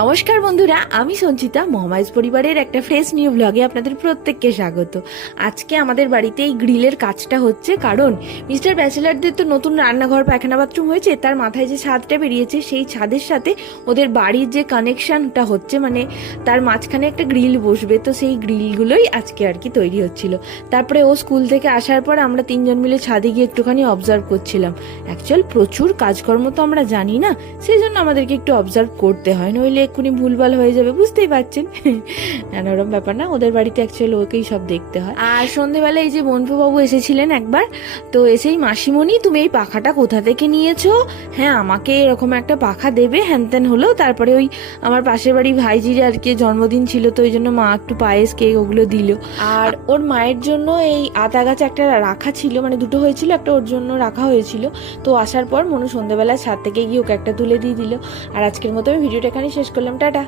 নমস্কার বন্ধুরা, আমি সঞ্চিতা। মহামাইজ পরিবারের একটা ফ্রেশ নিউ ব্লগে আপনাদের প্রত্যেককে স্বাগত। আজকে আমাদের বাড়িতে এই গ্রিলের কাজটা হচ্ছে, কারণ মিস্টার ব্যাচেলারদের তো নতুন রান্নাঘর, পায়খানা বাথরুম হয়েছে, তার মাথায় যে ছাদটা বেরিয়েছে, সেই ছাদের সাথে ওদের বাড়ির যে কানেকশনটা হচ্ছে মানে তার মাঝখানে একটা গ্রিল বসবে, তো সেই গ্রিলগুলোই আজকে আর কি তৈরি হচ্ছিল। তারপরে ও স্কুল থেকে আসার পর আমরা তিনজন মিলে ছাদে গিয়ে একটুখানি অবজার্ভ করছিলাম। অ্যাকচুয়াল প্রচুর কাজকর্ম তো আমরা জানি না সেই জন্য আমাদেরকে একটু অবজার্ভ করতে হয়, নইলে এক্ষুনি ভুলভাল হয়ে যাবে, বুঝতেই পারছেন? নানা ওরম ব্যাপার না, ওদের বাড়িতে অ্যাকচুয়ালি ওকেই সব দেখতে হয়। আর সন্ধেবেলা এই যে বাবু এসেছিলেন একবার, তো এসেই মাসিমণি, তুমি এই পাখাটা কোথা থেকে নিয়েছো? হ্যাঁ আমাকে এরকম একটা পাখা দেবে, হ্যান ত্যান হলো, তারপরে ওই আমার পাশের বাড়ি ভাইজির আর কি জন্মদিন ছিল, তো ওই জন্য মা একটু পায়েস, কেক ওগুলো দিল। আর ওর মায়ের জন্য এই আতা গাছ একটা রাখা ছিল মানে দুটো হয়েছিল, একটা ওর জন্য রাখা হয়েছিল, তো আসার পর মনু সন্ধ্যেবেলা ছাদ থেকে গিয়ে ওকে একটা তুলে দিয়ে দিল। আর আজকের মতো আমি ভিডিওটা এখানে শেষ করলাম টাটা।